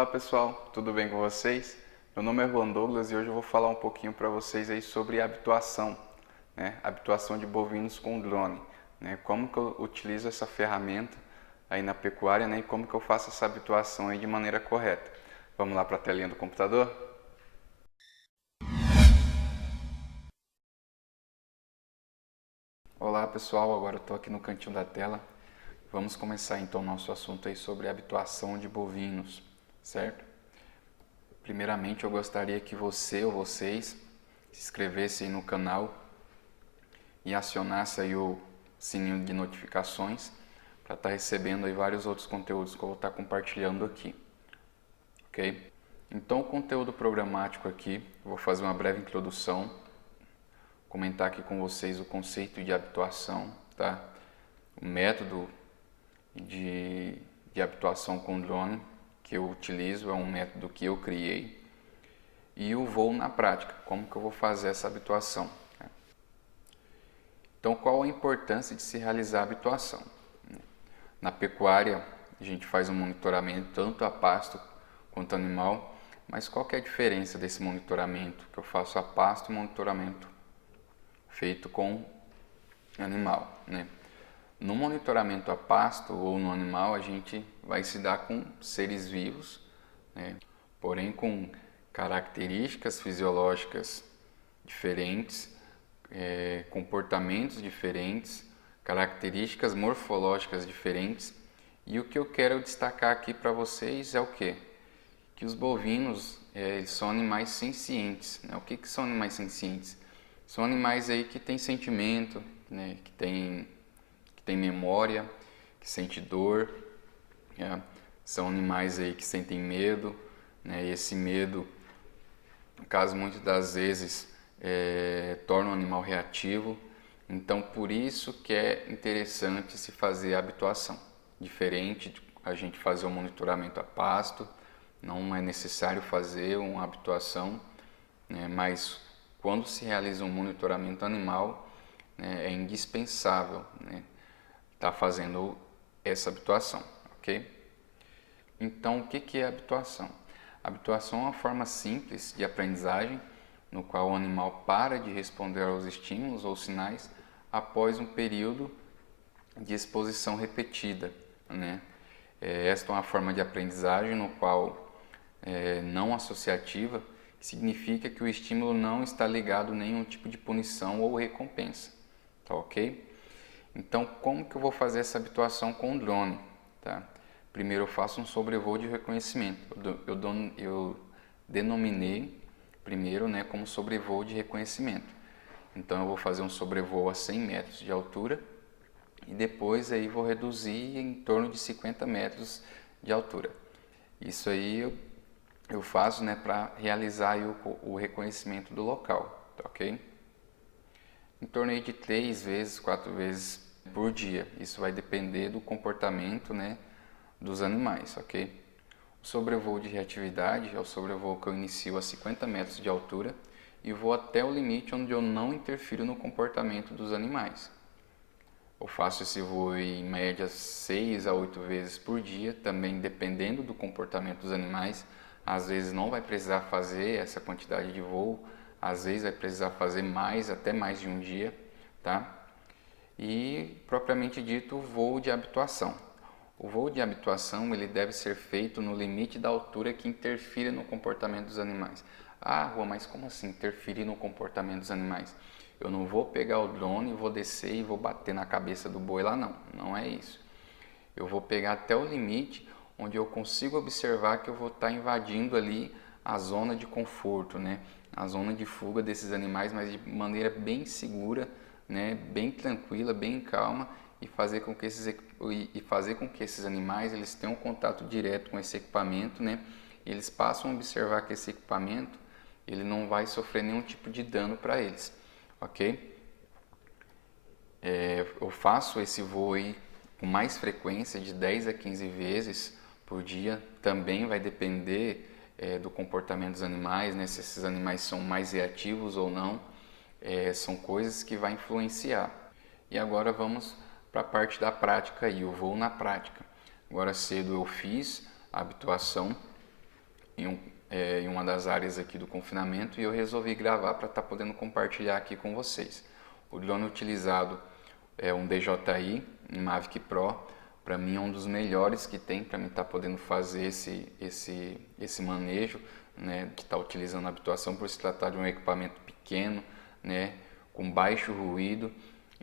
Olá pessoal, tudo bem com vocês? Meu nome é Juan Douglas e hoje eu vou falar um pouquinho para vocês aí sobre habituação, habituação de bovinos com drone, como que eu utilizo essa ferramenta aí na pecuária, e como que eu faço essa habituação aí de maneira correta. Vamos lá para a telinha do computador? Olá pessoal, agora eu estou aqui no cantinho da tela. Vamos começar então o nosso assunto aí sobre habituação de bovinos, certo? Primeiramente eu gostaria que você ou vocês se inscrevessem no canal e acionassem aí o sininho de notificações para estar recebendo aí vários outros conteúdos que eu vou estar compartilhando aqui, ok? Então o conteúdo programático aqui, eu vou fazer uma breve introdução, comentar aqui com vocês o conceito de habituação, tá? O método de habituação com drone que eu utilizo, é um método que eu criei, e o voo na prática, como que eu vou fazer essa habituação. Então, qual a importância de se realizar a habituação? Na pecuária, a gente faz um monitoramento tanto a pasto quanto animal, mas qual que é a diferença desse monitoramento que eu faço a pasto e monitoramento feito com animal, No monitoramento a pasto ou no animal, a gente vai se dar com seres vivos, porém com características fisiológicas diferentes, comportamentos diferentes, características morfológicas diferentes. E o que eu quero destacar aqui para vocês é o quê? Que os bovinos eles são animais sencientes. O que são animais sencientes? São animais aí que têm sentimento, que têm memória, que sente dor, são animais aí que sentem medo, e esse medo, no caso muitas das vezes, torna o animal reativo. Então por isso que é interessante se fazer a habituação, diferente de a gente fazer o monitoramento a pasto, não é necessário fazer uma habituação, mas quando se realiza um monitoramento animal, é indispensável, tá fazendo essa habituação, ok? Então, o que é habituação? A habituação é uma forma simples de aprendizagem no qual o animal para de responder aos estímulos ou sinais após um período de exposição repetida, Esta é uma forma de aprendizagem no qual não associativa, que significa que o estímulo não está ligado a nenhum tipo de punição ou recompensa, tá ok? Então, como que eu vou fazer essa habituação com o drone? Tá? Primeiro eu faço um sobrevoo de reconhecimento. Eu denominei primeiro como sobrevoo de reconhecimento. Então eu vou fazer um sobrevoo a 100 metros de altura e depois aí vou reduzir em torno de 50 metros de altura. Isso aí eu faço para realizar aí o reconhecimento do local, tá ok? Em torno de 3 vezes, 4 vezes por dia. Isso vai depender do comportamento dos animais, ok? O sobrevoo de reatividade é o sobrevoo que eu inicio a 50 metros de altura e vou até o limite onde eu não interfiro no comportamento dos animais. Eu faço esse voo em média 6 a 8 vezes por dia, também dependendo do comportamento dos animais. Às vezes não vai precisar fazer essa quantidade de voo, às vezes vai precisar fazer mais, até mais de um dia, tá? E propriamente dito, o voo de habituação. O voo de habituação ele deve ser feito no limite da altura que interfira no comportamento dos animais. Ah, Juan, mas como assim interferir no comportamento dos animais? Eu não vou pegar o drone, vou descer e vou bater na cabeça do boi lá, não é isso. Eu vou pegar até o limite onde eu consigo observar que eu vou estar invadindo ali a zona de conforto, a zona de fuga desses animais, mas de maneira bem segura, bem tranquila, bem calma, e fazer com que esses animais eles tenham contato direto com esse equipamento, eles passam a observar que esse equipamento ele não vai sofrer nenhum tipo de dano para eles, ok? Eu faço esse voo aí com mais frequência, de 10 a 15 vezes por dia. Também vai depender do comportamento dos animais, se esses animais são mais reativos ou não. São coisas que vai influenciar. E agora vamos para a parte da prática aí, o voo na prática. Agora cedo eu fiz a habituação em uma das áreas aqui do confinamento, e eu resolvi gravar para estar podendo compartilhar aqui com vocês. O drone utilizado é um DJI Mavic Pro. Para mim é um dos melhores que tem para mim estar podendo fazer esse manejo, né, que está utilizando a habituação, por se tratar de um equipamento pequeno, né, com baixo ruído.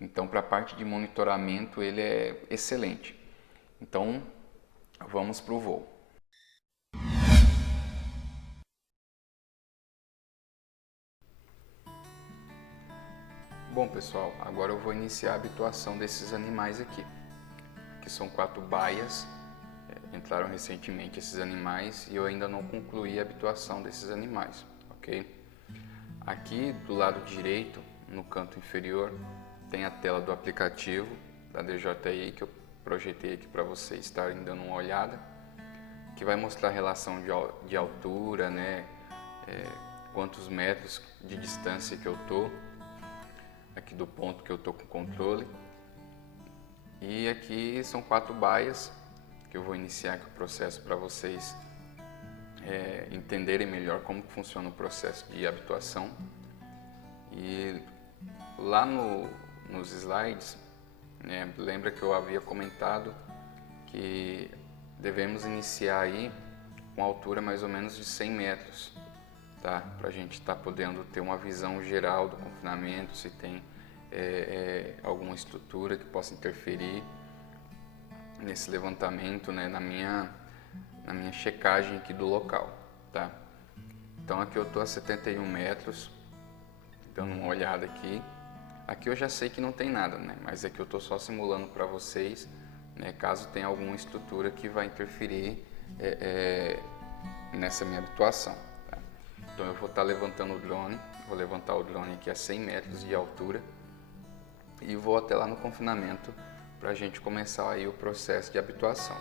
Então, para a parte de monitoramento ele é excelente. Então vamos para o voo. Bom pessoal, agora eu vou iniciar a habituação desses animais aqui. Que são 4 baias, entraram recentemente esses animais e eu ainda não concluí a habituação desses animais, ok? Aqui do lado direito, no canto inferior, tem a tela do aplicativo da DJI que eu projetei aqui para vocês estarem dando uma olhada, que vai mostrar a relação de altura, né? Quantos metros de distância que eu tô aqui do ponto que eu tô com o controle. E aqui são 4 baias que eu vou iniciar aqui o processo para vocês entenderem melhor como funciona o processo de habituação. E lá nos slides, né, lembra que eu havia comentado que devemos iniciar aí com altura mais ou menos de 100 metros, tá? Para a gente estar podendo ter uma visão geral do confinamento, se tem alguma estrutura que possa interferir nesse levantamento, né, na minha checagem aqui do local, tá? Então aqui eu estou a 71 metros, dando uma olhada aqui. Aqui eu já sei que não tem nada, né? Mas aqui eu estou só simulando para vocês, né, caso tenha alguma estrutura que vai interferir nessa minha habituação, tá? Então eu vou estar levantando o drone, vou levantar o drone aqui a 100 metros de altura e vou até lá no confinamento para a gente começar aí o processo de habituação.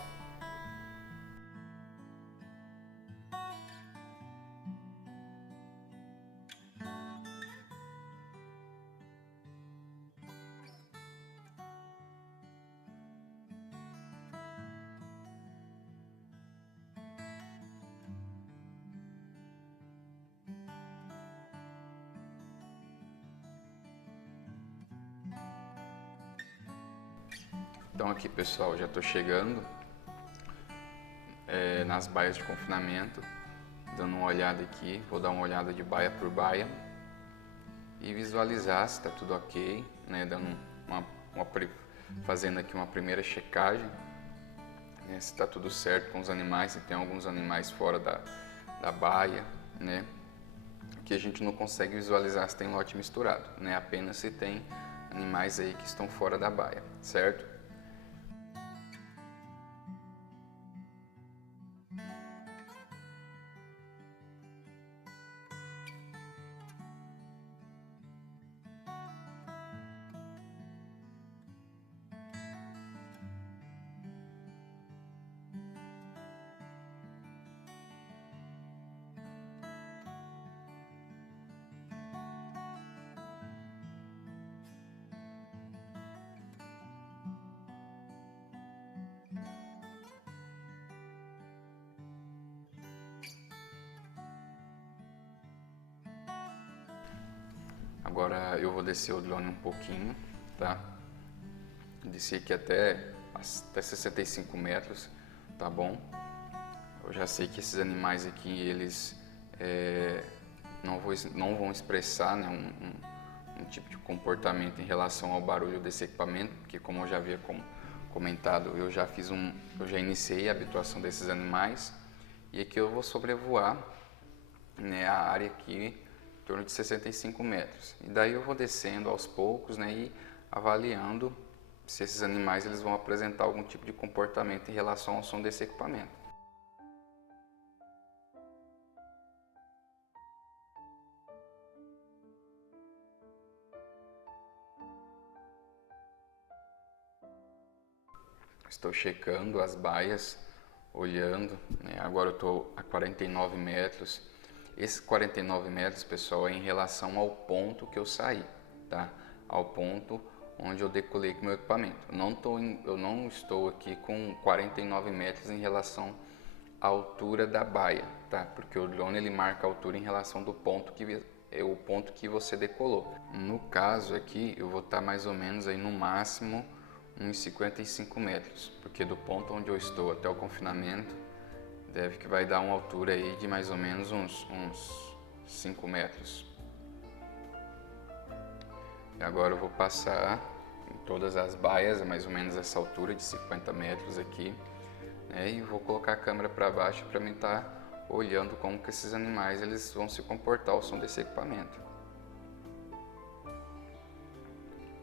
Então aqui pessoal, já estou chegando nas baias de confinamento, dando uma olhada aqui, vou dar uma olhada de baia por baia e visualizar se está tudo ok, né, dando fazendo aqui uma primeira checagem, né, se está tudo certo com os animais, se tem alguns animais fora da baia, né, que a gente não consegue visualizar se tem lote misturado, né, apenas se tem animais aí que estão fora da baia, certo? Agora eu vou descer o drone um pouquinho, tá? Desci aqui até 65 metros, tá bom? Eu já sei que esses animais aqui, eles não vão expressar, né, um tipo de comportamento em relação ao barulho desse equipamento, porque como eu já havia comentado, eu já iniciei a habituação desses animais e aqui eu vou sobrevoar, né, a área aqui em torno de 65 metros. E daí eu vou descendo aos poucos, né, e avaliando se esses animais eles vão apresentar algum tipo de comportamento em relação ao som desse equipamento. Estou checando as baias, olhando, né, agora eu estou a 49 metros. Esses 49 metros, pessoal, é em relação ao ponto que eu saí, tá? Ao ponto onde eu decolei com o meu equipamento. Eu não estou aqui com 49 metros em relação a altura da baia, tá? Porque o drone ele marca a altura em relação do ponto que você decolou. No caso aqui, eu vou estar mais ou menos aí no máximo uns 55 metros, porque do ponto onde eu estou até o confinamento, vai dar uma altura aí de mais ou menos uns 5 metros. E agora eu vou passar em todas as baias, a mais ou menos essa altura de 50 metros aqui, né? E vou colocar a câmera para baixo para mim estar olhando como que esses animais eles vão se comportar ao som desse equipamento.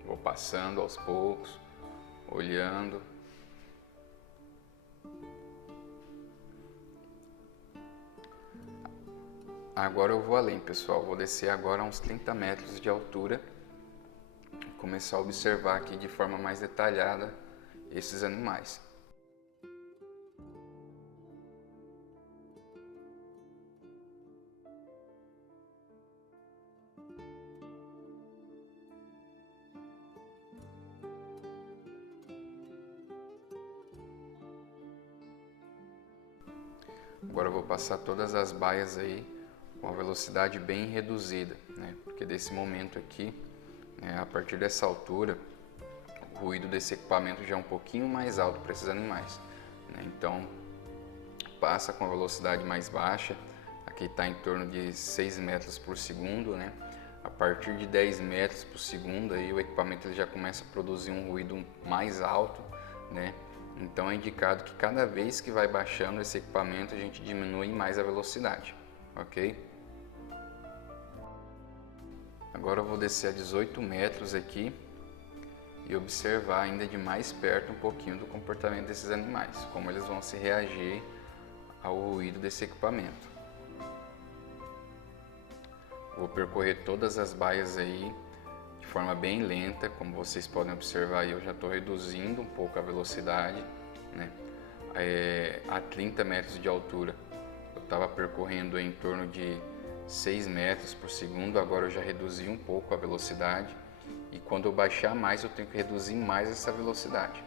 Vou passando aos poucos, olhando. Agora eu vou além, pessoal. Vou descer agora a uns 30 metros de altura. Começar a observar aqui de forma mais detalhada esses animais. Agora eu vou passar todas as baias aí com a velocidade bem reduzida, né? Porque desse momento aqui, a partir dessa altura, o ruído desse equipamento já é um pouquinho mais alto para esses animais, né? Então, passa com a velocidade mais baixa, aqui está em torno de 6 metros por segundo, né? A partir de 10 metros por segundo, aí o equipamento ele já começa a produzir um ruído mais alto, né? Então é indicado que cada vez que vai baixando esse equipamento, a gente diminui mais a velocidade, ok? Agora eu vou descer a 18 metros aqui e observar ainda de mais perto um pouquinho do comportamento desses animais, como eles vão se reagir ao ruído desse equipamento. Vou percorrer todas as baias aí de forma bem lenta, como vocês podem observar aí, eu já estou reduzindo um pouco a velocidade, né? A 30 metros de altura eu estava percorrendo em torno de 6 metros por segundo, agora eu já reduzi um pouco a velocidade e quando eu baixar mais eu tenho que reduzir mais essa velocidade,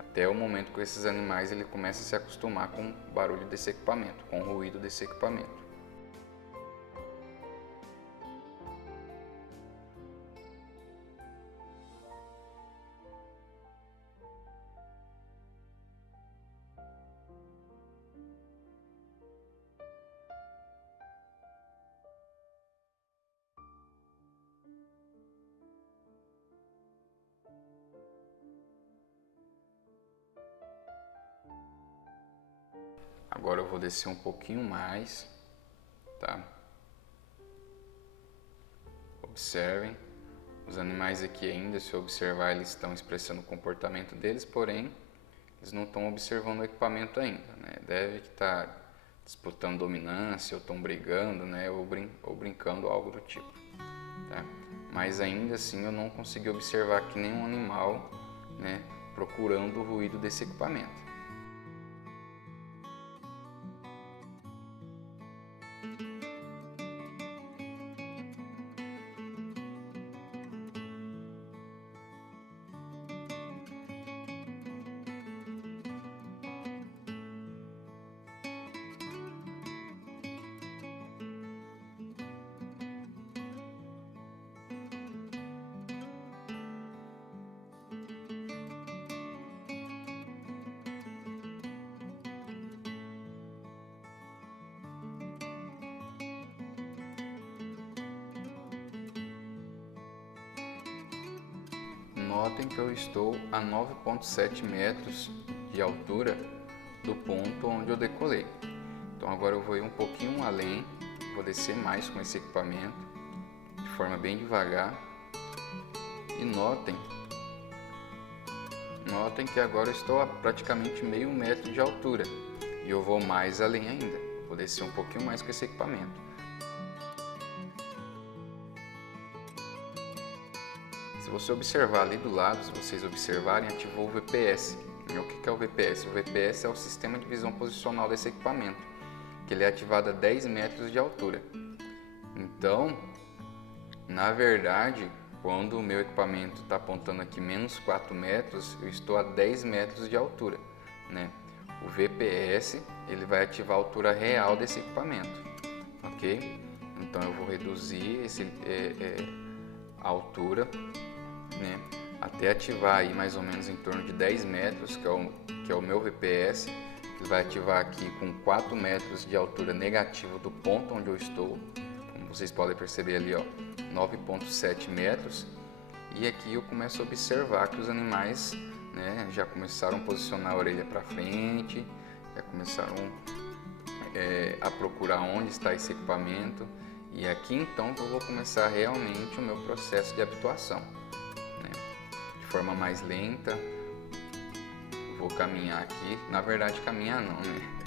até o momento que esses animais ele começa a se acostumar com o barulho desse equipamento, com o ruído desse equipamento. Agora eu vou descer um pouquinho mais, tá? Observem, os animais aqui ainda, se observar, eles estão expressando o comportamento deles, porém, eles não estão observando o equipamento ainda, né? Deve estar disputando dominância, ou estão brigando, né? Ou brincando, algo do tipo, tá? Mas ainda assim eu não consegui observar aqui nenhum animal, né, procurando o ruído desse equipamento. Notem que eu estou a 9,7 metros de altura do ponto onde eu decolei. Então agora eu vou ir um pouquinho além, vou descer mais com esse equipamento, de forma bem devagar. E notem que agora eu estou a praticamente meio metro de altura. E eu vou mais além ainda, vou descer um pouquinho mais com esse equipamento. Se você observar ali do lado, se vocês observarem, ativou o VPS. E o que é o VPS? O VPS é o sistema de visão posicional desse equipamento, que ele é ativado a 10 metros de altura. Então, na verdade, quando o meu equipamento está apontando aqui menos 4 metros, eu estou a 10 metros de altura, né? O VPS ele vai ativar a altura real desse equipamento, ok? Então eu vou reduzir a altura, né, até ativar aí mais ou menos em torno de 10 metros, que é o meu VPS. Ele vai ativar aqui com 4 metros de altura negativa do ponto onde eu estou. Como vocês podem perceber ali, ó, 9,7 metros. E aqui eu começo a observar que os animais, né, já começaram a posicionar a orelha para frente, já começaram a procurar onde está esse equipamento. E aqui então eu vou começar realmente o meu processo de habituação, né? De forma mais lenta, vou caminhar aqui, na verdade caminhar não, né?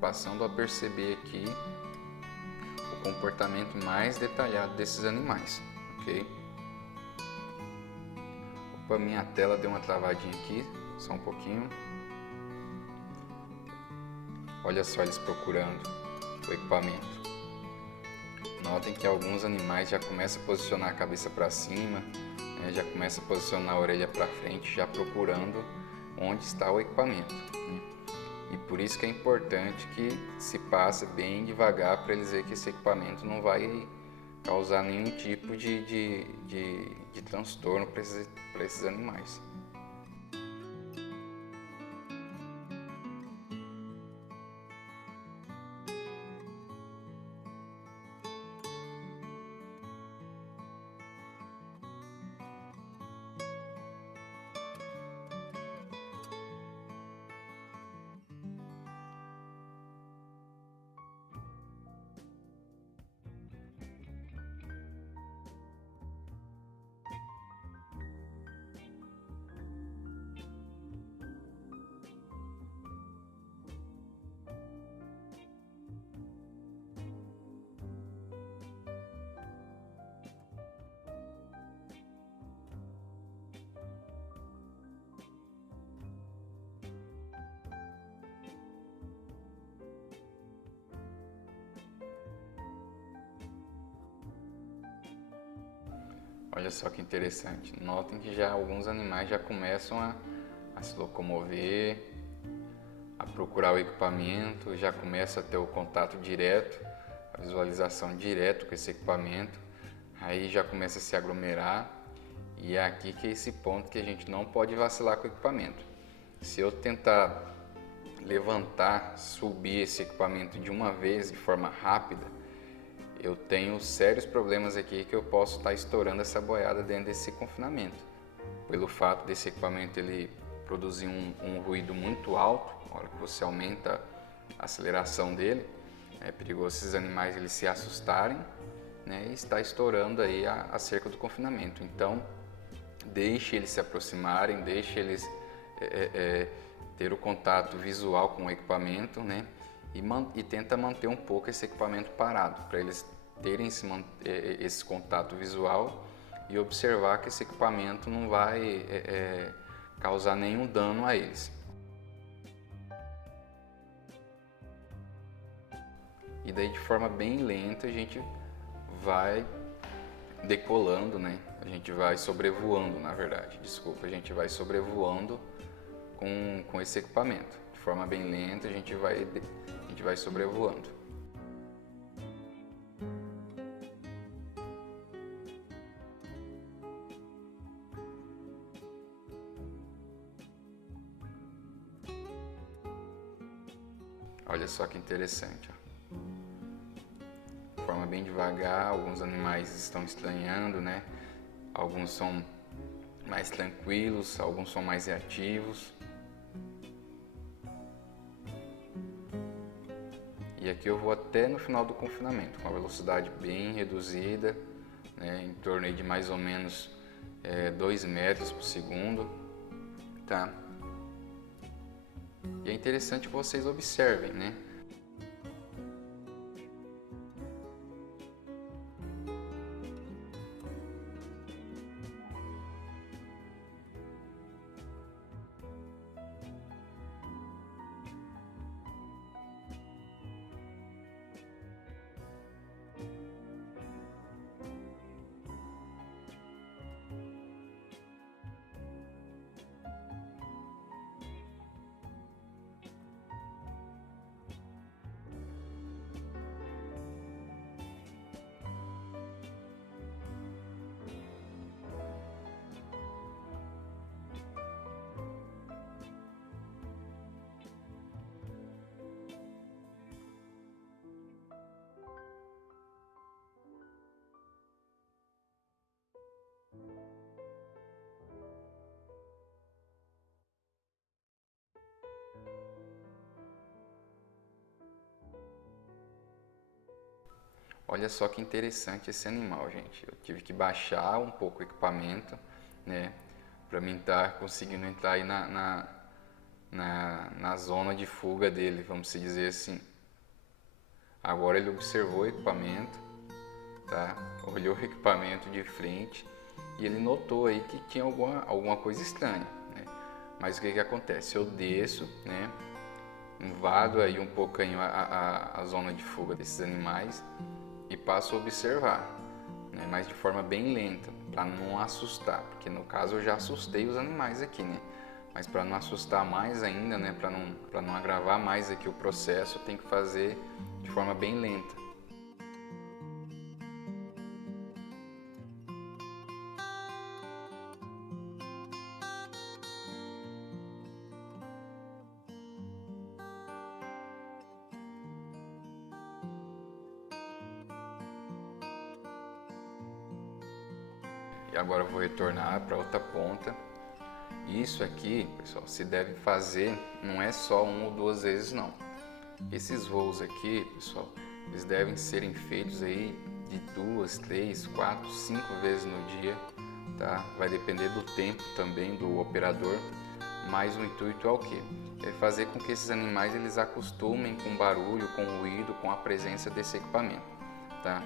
Passando a perceber aqui o comportamento mais detalhado desses animais, ok? Opa, minha tela deu uma travadinha aqui, só um pouquinho. Olha só eles procurando o equipamento. Notem que alguns animais já começam a posicionar a cabeça para cima, né, já começam a posicionar a orelha para frente, já procurando onde está o equipamento, né? E por isso que é importante que se passe bem devagar para eles verem que esse equipamento não vai causar nenhum tipo de transtorno para esses animais. Olha só que interessante, notem que já alguns animais já começam a se locomover, a procurar o equipamento, já começa a ter o contato direto, a visualização direta com esse equipamento, aí já começa a se aglomerar, e é aqui que é esse ponto que a gente não pode vacilar com o equipamento. Se eu tentar levantar, subir esse equipamento de uma vez de forma rápida, eu tenho sérios problemas aqui que eu posso estar estourando essa boiada dentro desse confinamento. Pelo fato desse equipamento ele produzir um ruído muito alto, na hora que você aumenta a aceleração dele, é perigoso esses animais eles se assustarem, né, e está estourando aí a cerca do confinamento. Então, deixe eles se aproximarem, deixe eles ter o contato visual com o equipamento, né? E tenta manter um pouco esse equipamento parado, para eles terem esse contato visual e observar que esse equipamento não vai causar nenhum dano a eles. E daí de forma bem lenta a gente vai decolando, né? A gente vai sobrevoando, na verdade, desculpa, a gente vai sobrevoando com esse equipamento. De forma bem lenta a gente vai sobrevoando. Olha só que interessante, ó. De forma bem devagar, alguns animais estão estranhando, né? Alguns são mais tranquilos, alguns são mais reativos. E aqui eu vou até no final do confinamento, com a velocidade bem reduzida, né, em torno de mais ou menos 2 metros por segundo, tá? E é interessante que vocês observem, né? Olha só que interessante esse animal, gente. Eu tive que baixar um pouco o equipamento, né, para mim estar conseguindo entrar aí na zona de fuga dele, vamos se dizer assim. Agora ele observou o equipamento, tá? Olhou o equipamento de frente e ele notou aí que tinha alguma coisa estranha, né? Mas o que acontece? Eu desço, né, invado aí um pouquinho a zona de fuga desses animais e passo a observar, né, mas de forma bem lenta, para não assustar, porque no caso eu já assustei os animais aqui, né? Mas para não assustar mais ainda, né, para não agravar mais aqui o processo, eu tenho que fazer de forma bem lenta. E agora eu vou retornar para outra ponta. Isso aqui, pessoal, se deve fazer não é só uma ou duas vezes não. Esses voos aqui, pessoal, eles devem serem feitos aí de 2, 3, 4, 5 vezes no dia, tá? Vai depender do tempo também do operador, mas o intuito é o quê? É fazer com que esses animais eles acostumem com o barulho, com o ruído, com a presença desse equipamento, tá?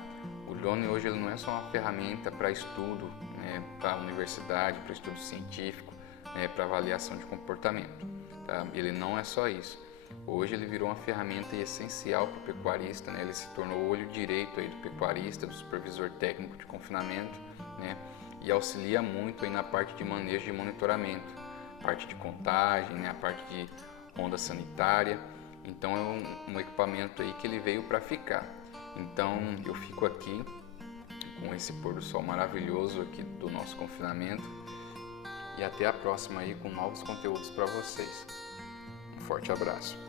O drone hoje ele não é só uma ferramenta para estudo, né, para universidade, para estudo científico, né, para avaliação de comportamento, tá? Ele não é só isso. Hoje ele virou uma ferramenta essencial para o pecuarista, né? Ele se tornou o olho direito aí do pecuarista, do supervisor técnico de confinamento, né? E auxilia muito aí na parte de manejo de monitoramento, parte de contagem, né? A parte de onda sanitária. Então é um equipamento aí que ele veio para ficar. Então eu fico aqui com esse pôr do sol maravilhoso aqui do nosso confinamento e até a próxima aí com novos conteúdos para vocês. Um forte abraço.